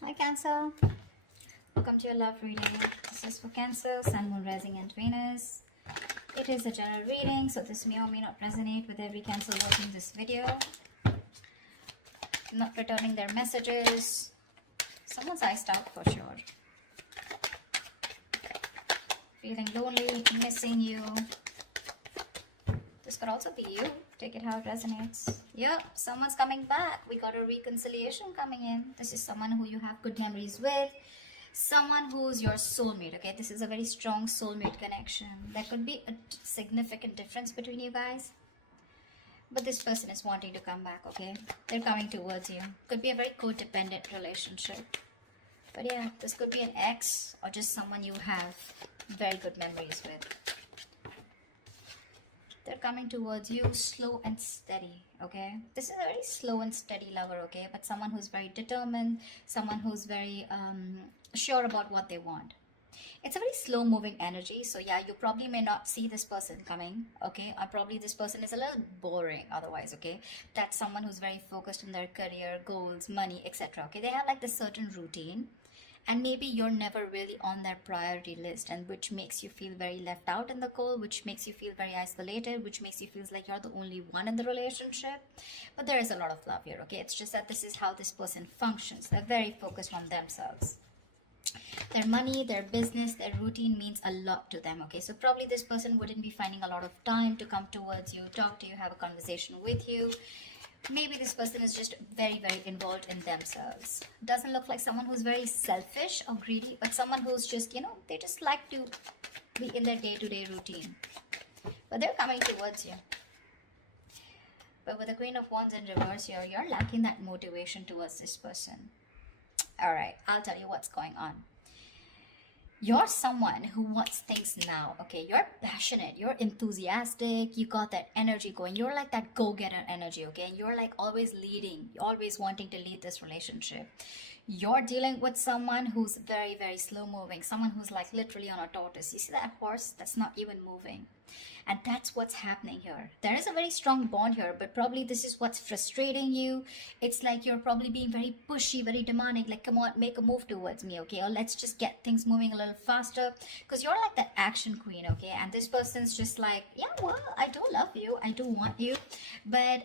Hi Cancer, welcome to your love reading. This is for Cancer, Sun, Moon, Rising and Venus. It is a general reading, so this may or may not resonate with every Cancer watching this video. Not returning their messages. Someone's iced out for sure. Feeling lonely, missing you. This could also be you. Take it how it resonates. Yep, someone's coming back. We got a reconciliation coming in. This is someone who you have good memories with. Someone who's your soulmate, okay? This is a very strong soulmate connection. There could be a significant difference between you guys. But this person is wanting to come back, okay? They're coming towards you. Could be a very codependent relationship. But yeah, this could be an ex or just someone you have very good memories with. They're coming towards you slow and steady, okay? This is a very slow and steady lover, okay? But someone who's very determined, someone who's very sure about what they want. It's a very slow moving energy, so yeah, you probably may not see this person coming, okay? Or probably this person is a little boring otherwise, okay? That's someone who's very focused on their career, goals, money, etc., okay? They have like this certain routine. And maybe you're never really on their priority list, and which makes you feel very left out in the cold, which makes you feel very isolated, which makes you feel like you're the only one in the relationship. But there is a lot of love here, okay? It's just that this is how this person functions. They're very focused on themselves. Their money, their business, their routine means a lot to them, okay? So probably this person wouldn't be finding a lot of time to come towards you, talk to you, have a conversation with you. Maybe this person is just very, very involved in themselves. Doesn't look like someone who's very selfish or greedy, but someone who's just, you know, they just like to be in their day-to-day routine. But they're coming towards you. But with the Queen of Wands in reverse here, you're lacking that motivation towards this person. All right, I'll tell you what's going on. You're someone who wants things now, okay? You're passionate, you're enthusiastic, you got that energy going. You're like that go-getter energy, okay? And you're like always leading, you're always wanting to lead this relationship. You're dealing with someone who's very, very slow moving, someone who's like literally on a tortoise. You see that horse that's not even moving? And that's what's happening here. There is a very strong bond here, but probably this is what's frustrating you. It's like you're probably being very pushy, very demanding, like, come on, make a move towards me, okay? Or let's just get things moving a little faster. Because you're like that action queen, okay? And this person's just like, yeah, well, I do love you, I do want you. But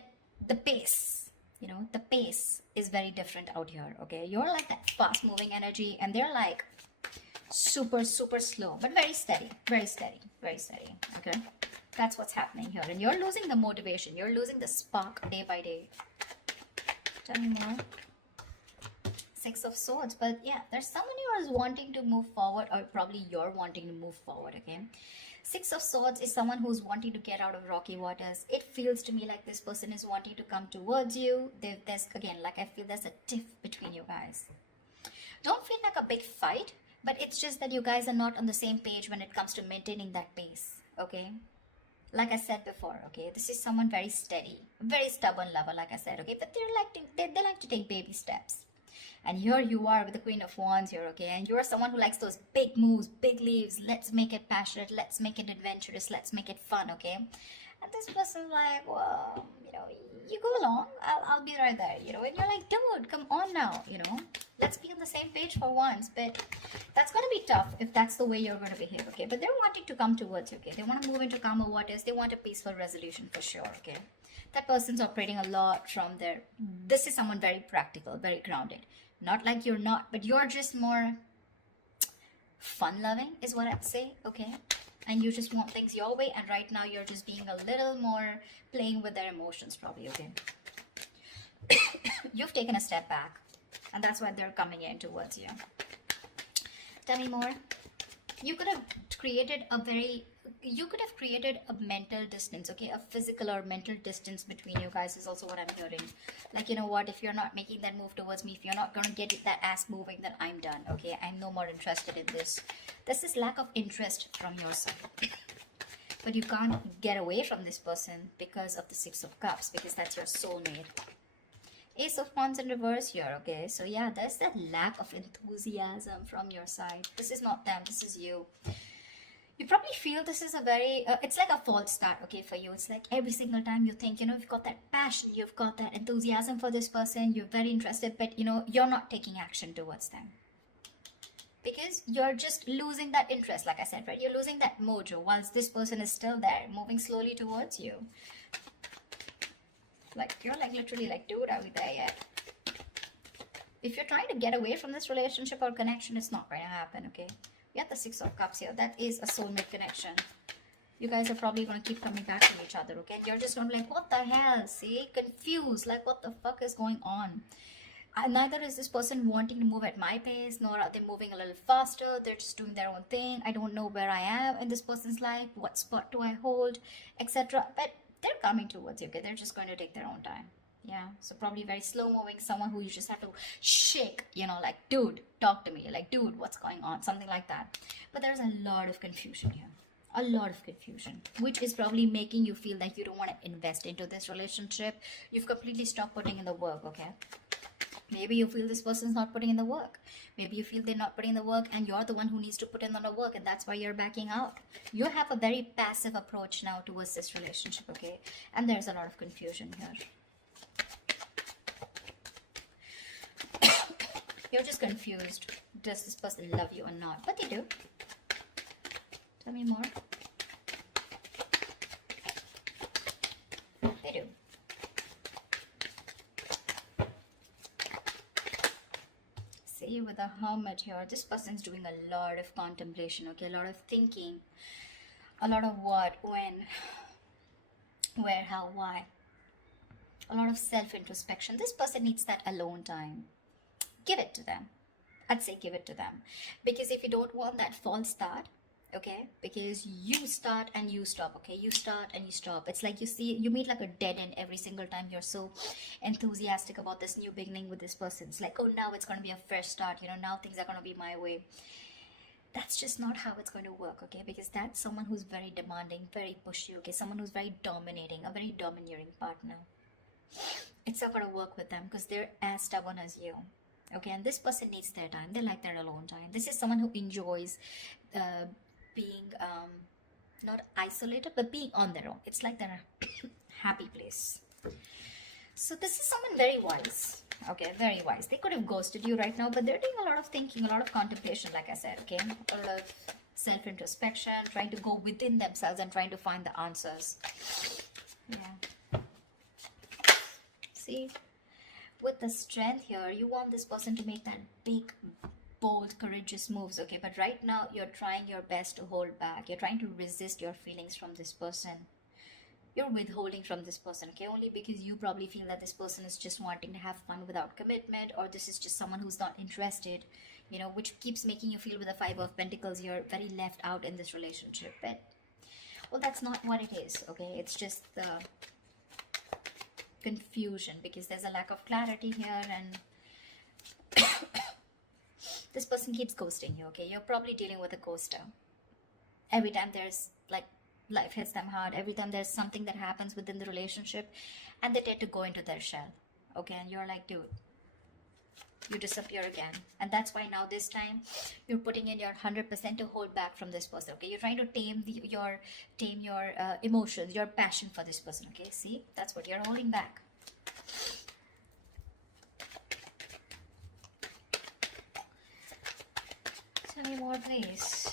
the pace, you know, the pace is very different out here, okay? You're like that fast moving energy, and they're like super, super slow, but very steady, very steady, very steady, okay? That's what's happening here. And you're losing the motivation. You're losing the spark day by day. Tell me more. Six of Swords. But yeah, there's someone who is wanting to move forward, or probably you're wanting to move forward, okay? Six of Swords is someone who's wanting to get out of rocky waters. It feels to me like this person is wanting to come towards you. There's, again, like I feel there's a tiff between you guys. Don't feel like a big fight, but it's just that you guys are not on the same page when it comes to maintaining that pace, okay? Like I said before, okay, this is someone very steady, very stubborn lover, like I said, okay, but they like to take baby steps. And here you are with the Queen of Wands here, okay, and you're someone who likes those big moves, big leaves. Let's make it passionate, let's make it adventurous, let's make it fun, okay? And this person's like, well, you know, you go along, I'll be right there, you know, and you're like, dude, come on now, you know, let's be on the same page for once. But that's going to be tough if that's the way you're going to behave, okay? But they're wanting to come towards you, okay? They want to move into calmer waters. They want a peaceful resolution for sure, okay? That person's operating a lot from there. This is someone very practical, very grounded. Not like you're not, but you're just more fun-loving is what I'd say, okay? And you just want things your way, and right now you're just being a little more playing with their emotions probably, okay? You've taken a step back, and that's why they're coming in towards you. Tell me more. You could have created a mental distance, okay? A physical or mental distance between you guys is also what I'm hearing. Like, you know what, if you're not making that move towards me, if you're not going to get that ass moving, then I'm done, okay? I'm no more interested in this. This is lack of interest from your side. But you can't get away from this person because of the Six of Cups, because that's your soulmate. Ace of Wands in reverse here, okay? So yeah, there's that lack of enthusiasm from your side. This is not them, this is you. You probably feel this is a very it's like a false start, okay, for you. It's like every single time you think, you've got that passion, you've got that enthusiasm for this person, you're very interested, but you're not taking action towards them because you're just losing that interest. Like I said, right, you're losing that mojo whilst this person is still there, moving slowly towards you. Like, you're like literally like, dude, are we there yet? If you're trying to get away from this relationship or connection, it's not going to happen, okay? We have the Six of Cups here. That is a soulmate connection. You guys are probably going to keep coming back to each other, okay? And you're just going to be like, what the hell? See? Confused. Like, what the fuck is going on? Neither is this person wanting to move at my pace, nor are they moving a little faster. They're just doing their own thing. I don't know where I am in this person's life. What spot do I hold? Etc. But they're coming towards you, okay? They're just going to take their own time. Yeah, so probably very slow moving, someone who you just have to shake, like, dude, talk to me, like, dude, what's going on, something like that. But there's a lot of confusion here, a lot of confusion, which is probably making you feel like you don't want to invest into this relationship. You've completely stopped putting in the work, okay? Maybe you feel this person's not putting in the work. Maybe you feel they're not putting in the work and you're the one who needs to put in the work, and that's why you're backing out. You have a very passive approach now towards this relationship, okay? And there's a lot of confusion here. You're just confused. Does this person love you or not? But they do. Tell me more. They do. See, with the Hermit here, this person's doing a lot of contemplation, okay? A lot of thinking. A lot of what, when, where, how, why. A lot of self-introspection. This person needs that alone time. Give it to them. I'd say give it to them. Because if you don't want that false start, okay, because you start and you stop, okay, you start and you stop. It's like you meet like a dead end every single time you're so enthusiastic about this new beginning with this person. It's like, oh, now it's going to be a fresh start, now things are going to be my way. That's just not how it's going to work, okay, because that's someone who's very demanding, very pushy, okay, someone who's very dominating, a very domineering partner. It's not going to work with them because they're as stubborn as you. Okay, and this person needs their time. They like their alone time. This is someone who enjoys being not isolated, but being on their own. It's like their happy place. So this is someone very wise. Okay, very wise. They could have ghosted you right now, but they're doing a lot of thinking, a lot of contemplation, like I said, okay? A lot of self-introspection, trying to go within themselves and trying to find the answers. Yeah. See? With the Strength here, you want this person to make that big, bold, courageous moves, okay? But right now, you're trying your best to hold back. You're trying to resist your feelings from this person. You're withholding from this person, okay? Only because you probably feel that this person is just wanting to have fun without commitment, or this is just someone who's not interested, which keeps making you feel with the Five of Pentacles, you're very left out in this relationship. But, well, that's not what it is, okay? It's just the confusion because there's a lack of clarity here, and this person keeps ghosting you, okay? You're probably dealing with a ghoster. Every time there's like life hits them hard, every time there's something that happens within the relationship, and they tend to go into their shell, okay? And you're like, dude, you disappear again. And that's why now this time you're putting in your 100% to hold back from this person, okay? You're trying to tame your emotions, your passion for this person, okay? See, that's what you're holding back. Tell me more, please.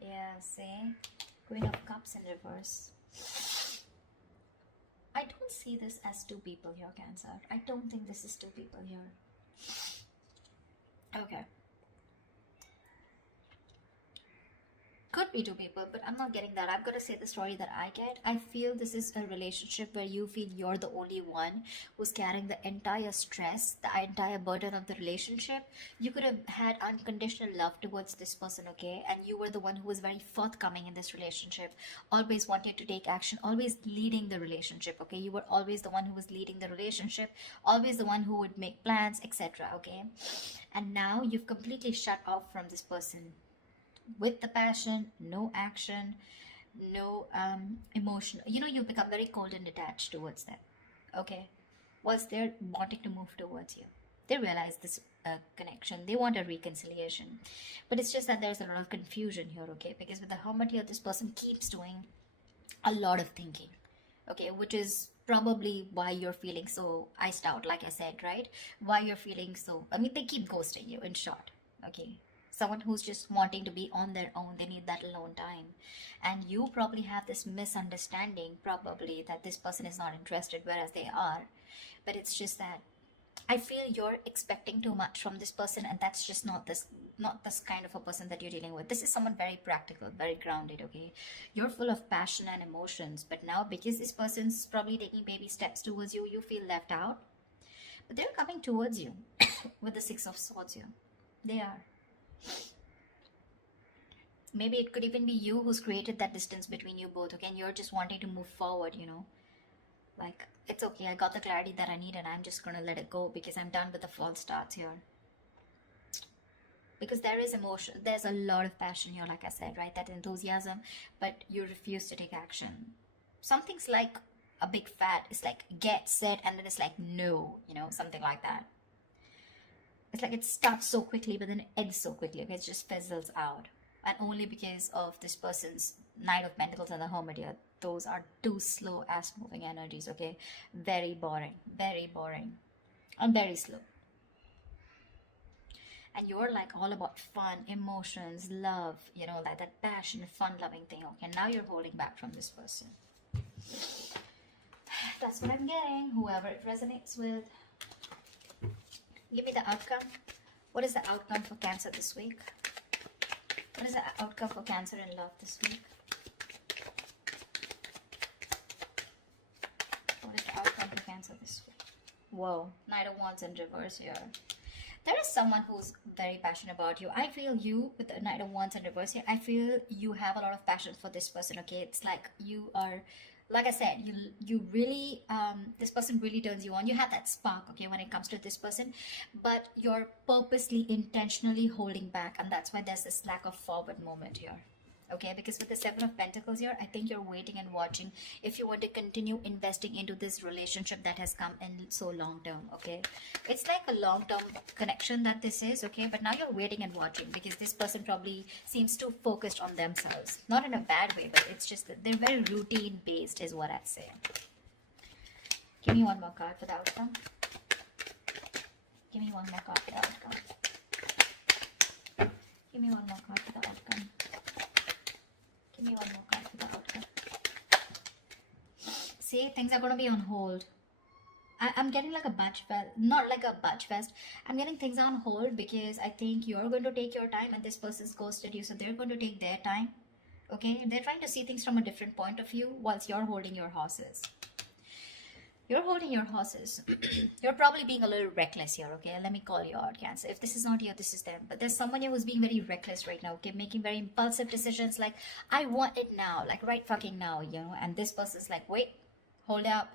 Yeah, see, Queen of Cups in reverse. I don't see this as two people here, Cancer. I don't think this is two people here. Okay. Could be two people, but I'm not getting that. I'm going to say the story that I get. I feel this is a relationship where you feel you're the only one who's carrying the entire stress, the entire burden of the relationship. You could have had unconditional love towards this person, okay? And you were the one who was very forthcoming in this relationship, always wanted to take action, always leading the relationship, okay? You were always the one who was leading the relationship, always the one who would make plans, etc., okay? And now you've completely shut off from this person. With the passion, no action, no emotion. You become very cold and detached towards them, okay? Whilst they're wanting to move towards you. They realize this connection. They want a reconciliation. But it's just that there's a lot of confusion here, okay? Because with the Hermit here, this person keeps doing a lot of thinking, okay? Which is probably why you're feeling so iced out, like I said, right? Why you're feeling so, I mean, they keep ghosting you, in short, okay? Someone who's just wanting to be on their own, they need that alone time. And you probably have this misunderstanding, probably, that this person is not interested, whereas they are. But it's just that I feel you're expecting too much from this person, and that's just not this kind of a person that you're dealing with. This is someone very practical, very grounded, okay? You're full of passion and emotions, but now because this person's probably taking baby steps towards you, you feel left out. But they're coming towards you with the Six of Swords here. They are. Maybe it could even be you who's created that distance between you both, okay? And you're just wanting to move forward, you know? Like, it's okay, I got the clarity that I need and I'm just gonna let it go because I'm done with the false starts here. Because there is emotion, there's a lot of passion here, like I said, right? That enthusiasm, but you refuse to take action. Something's like a big fat, it's like get, set, and then it's like no, you know, something like that. It's like it starts so quickly, but then it ends so quickly, okay? It just fizzles out. And only because of this person's Knight of Pentacles and the Hermit here. Those are two slow ass moving energies, okay? Very boring, and very slow. And you're like all about fun, emotions, love, you know, like that passion, fun loving thing, okay? Now you're holding back from this person. That's what I'm getting. Whoever it resonates with, give me the outcome. What is the outcome for Cancer this week? What is the outcome for Cancer in love this week? What is the outcome for Cancer this week? Whoa, Knight of Wands in reverse here. There is someone who's very passionate about you. I feel you, with the Knight of Wands in reverse here, I feel you have a lot of passion for this person, okay? It's like you are, like I said, you really, this person really turns you on. You have that spark, okay, when it comes to this person, but you're purposely, intentionally holding back, and that's why there's this lack of forward moment here. Okay, because with the Seven of Pentacles here, I think you're waiting and watching if you want to continue investing into this relationship that has come in so long term, okay? It's like a long-term connection that this is, okay? But now you're waiting and watching because this person probably seems too focused on themselves. Not in a bad way, but it's just that they're very routine-based is what I'd say. Give me one more card for the outcome. Give me one more card for the outcome. Give me one more card for the outcome. Give me one more card for the outcome. See, things are going to be on hold. I'm getting like a batch fest, not like a batch fest. I'm getting things on hold because I think you're going to take your time and this person's ghosted you, so they're going to take their time. Okay, they're trying to see things from a different point of view whilst you're holding your horses. You're holding your horses. You're probably being a little reckless here, okay? Let me call you out, Cancer. If this is not you, this is them. But there's someone here who's being very reckless right now, okay? Making very impulsive decisions like, I want it now, like right fucking now, you know? And this person's like, wait, hold up.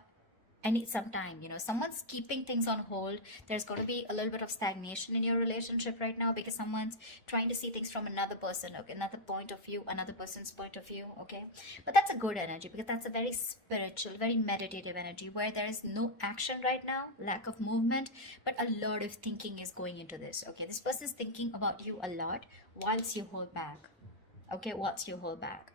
I need some time, you know. Someone's keeping things on hold. There's going to be a little bit of stagnation in your relationship right now because someone's trying to see things from another person, okay, another point of view, another person's point of view, okay? But that's a good energy because that's a very spiritual, very meditative energy where there is no action right now, lack of movement, but a lot of thinking is going into this, okay? This person's thinking about you a lot whilst you hold back, okay, whilst you hold back.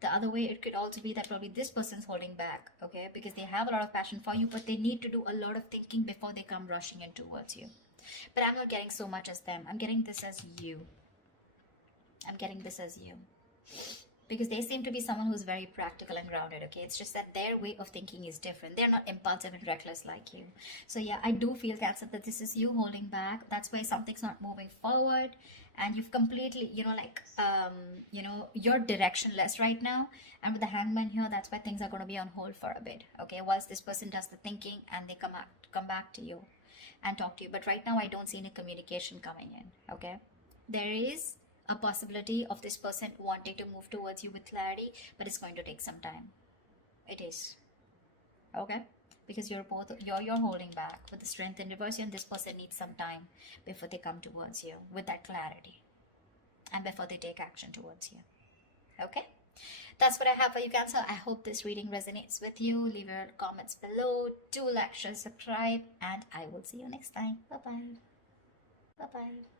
The other way, it could also be that probably this person's holding back, okay, because they have a lot of passion for you, but they need to do a lot of thinking before they come rushing in towards you. But I'm not getting so much as them. I'm getting this as you. I'm getting this as you. Because they seem to be someone who's very practical and grounded, okay? It's just that their way of thinking is different. They're not impulsive and reckless like you. So yeah, I do feel, Cancer, that this is you holding back. That's why something's not moving forward. And you've completely, you know, like, you know, you're directionless right now. And with the Hangman here, that's why things are going to be on hold for a bit, okay? Whilst this person does the thinking and they come back to you and talk to you. But right now, I don't see any communication coming in, okay? There is a possibility of this person wanting to move towards you with clarity, but it's going to take some time. It is, okay? Because you're holding back with the Strength in reverse, and this person needs some time before they come towards you with that clarity and before they take action towards you, okay? That's what I have for you, Cancer. I hope this reading resonates with you. Leave your comments below. Do like, share, subscribe, and I will see you next time. Bye bye. Bye bye.